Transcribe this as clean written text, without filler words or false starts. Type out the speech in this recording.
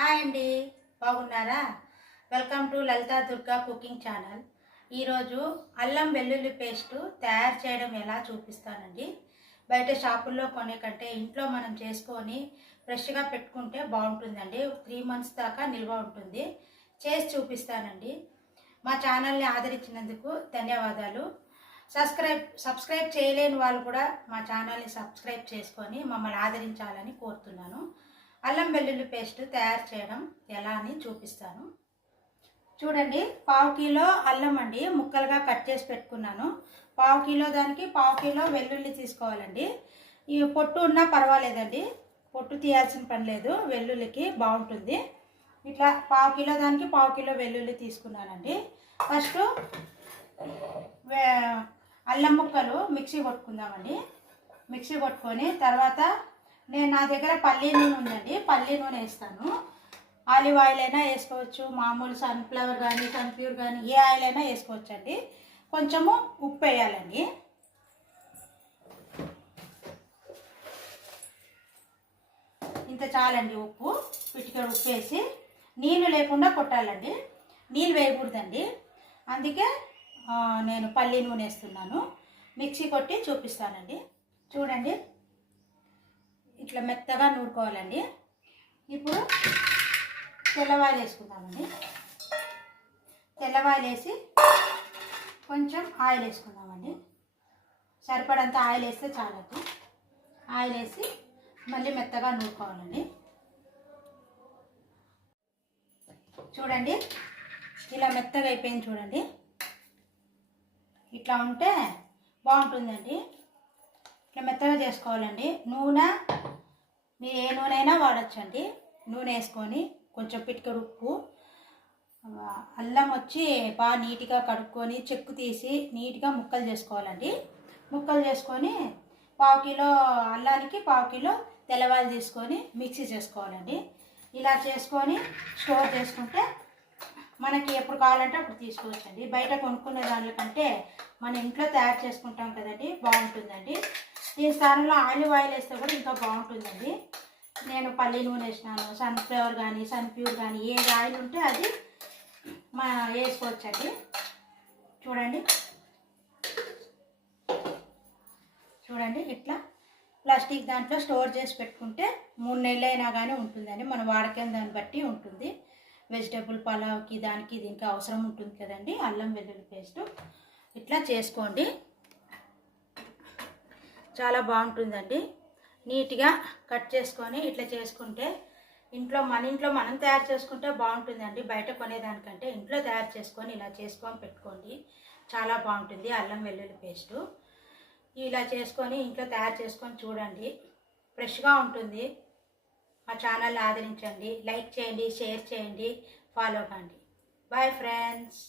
Hi అండి, బాగున్నారా? Welcome to Lalitha Durga cooking channel. ఈరోజు అల్లం వెల్లుల్లి పేస్టు తయారు చేయడం ఎలా చూపిస్తానండి. బయట షాపుల్లో కొనే కంటే ఇంట్లో మనం చేసుకొని ఫ్రెష్గా పెట్టుకుంటే బాగుంటుందండి. 3 months దాకా నిల్వ ఉంటుంది. చేసి చూపిస్తానండి. మా ఛానల్ని ఆదరించినందుకు ధన్యవాదాలు. సబ్స్క్రైబ్ చేయలేని వాళ్ళు కూడా మా ఛానల్ని సబ్స్క్రైబ్ చేసుకొని మమ్మల్ని ఆదరించాలని కోరుతున్నాను. అల్లం వెల్లుల్లి పేస్ట్ తయారు చేయడం ఎలా అని చూపిస్తాను. చూడండి, 1/2 కిలో అల్లం అండి ముక్కలుగా కట్ చేసి పెట్టుకున్నాను. 1/2 కిలో దానికి 1/2 కిలో వెల్లుల్లి తీసుకోవాలండి. ఈ పొట్టు ఉన్నా పర్వాలేదండి, పొట్టు తీయాల్సిన పని లేదు, వెల్లుల్లికి బాగుంటుంది. ఇట్లా 1/2 కిలో దానికి 1/2 కిలో వెల్లుల్లి తీసుకున్నానండి. ఫస్ట్ అల్లం ముక్కలు మిక్సీ కొట్టుకుందామండి. మిక్సీ కొట్టుకొని తర్వాత నా దగ్గర పల్లి నూనె ఉందండి, పల్లి నూనె వేస్తాను. ఆలివ్ ఆయిల్ అయినా వేసుకోవచ్చు, మామూలు సన్ఫ్లవర్ కానీ సన్ప్యూర్ కానీ ఏ ఆయిల్ అయినా వేసుకోవచ్చు అండి. కొంచెము ఉప్పు వేయాలండి. ఇంత చాలండి ఉప్పు, పిటికెడు ఉప్పు వేసి నీళ్ళు లేకుండా కొట్టాలండి, నీళ్ళు వేయకూడదండి. అందుకే నేను పల్లి నూనె వేస్తున్నాను. మిక్సీ కొట్టి చూపిస్తానండి. చూడండి, ఇట్లా మెత్తగా నూరుకోవాలండి. ఇప్పుడు తెల్లవాయిలు వేసుకుందామండి. తెల్లవాయిలు వేసి కొంచెం ఆయిల్ వేసుకుందామండి. సరిపడంత ఆయిల్ వేస్తే చాలండి. ఆయిల్ వేసి మళ్ళీ మెత్తగా నూరుకోవాలండి. చూడండి, ఇలా మెత్తగా అయిపోయింది చూడండి. ఇట్లా ఉంటే బాగుంటుందండి. ఇట్లా మెత్తగా చేసుకోవాలండి. నూనె మీరు ఏ నూనె అయినా వాడచ్చండి. నూనె వేసుకొని కొంచెం పిటికెడు ఉప్పు, అల్లం వచ్చి బాగా నీట్గా కడుక్కొని చెక్కు తీసి నీట్గా ముక్కలు చేసుకోవాలండి. ముక్కలు చేసుకొని 1/2 కిలో అల్లానికి 1/2 కిలో తెల్లవాయిలు తీసుకొని మిక్సీ చేసుకోవాలండి. ఇలా చేసుకొని స్టోర్ చేసుకుంటే మనకి ఎప్పుడు కావాలంటే అప్పుడు తీసుకోవచ్చండి. బయట కొనుక్కునే దానికంటే మన ఇంట్లో తయారు చేసుకుంటాం కదండి, బాగుంటుందండి. ఈ స్థానంలో ఆలివ్ ఆయిల్ వేస్తే కూడా ఇంకా బాగుంటుందండి. నేను పల్లి నూనె వేసినాను, సన్ఫ్లవర్ కానీ సన్ప్యూర్ కానీ ఏది ఆయిల్ ఉంటే అది వేసుకోవచ్చండి. చూడండి చూడండి, ఇట్లా ప్లాస్టిక్ దాంట్లో స్టోర్ చేసి పెట్టుకుంటే 3 నెలలు అయినా కానీ ఉంటుందండి. మన వాడకం దాన్ని బట్టి ఉంటుంది. వెజిటేబుల్ పలావ్కి దానికి దీనికి అవసరం ఉంటుంది కదండి అల్లం వెల్లుల్లి పేస్టు. ఇట్లా చేసుకోండి, చాలా బాగుంటుందండి. నీట్గా కట్ చేసుకొని ఇట్లా చేసుకుంటే మన ఇంట్లో మనం తయారు చేసుకుంటే బాగుంటుందండి. బయట కొనేదానికంటే ఇంట్లో తయారు చేసుకొని ఇలా చేసుకొని పెట్టుకోండి, చాలా బాగుంటుంది అల్లం వెల్లుల్లి పేస్టు. ఇలా చేసుకొని ఇంట్లో తయారు చేసుకొని చూడండి, ఫ్రెష్గా ఉంటుంది. మా ఛానల్ని ఆదరించండి, లైక్ చేయండి, షేర్ చేయండి, ఫాలో కండి. Bye friends.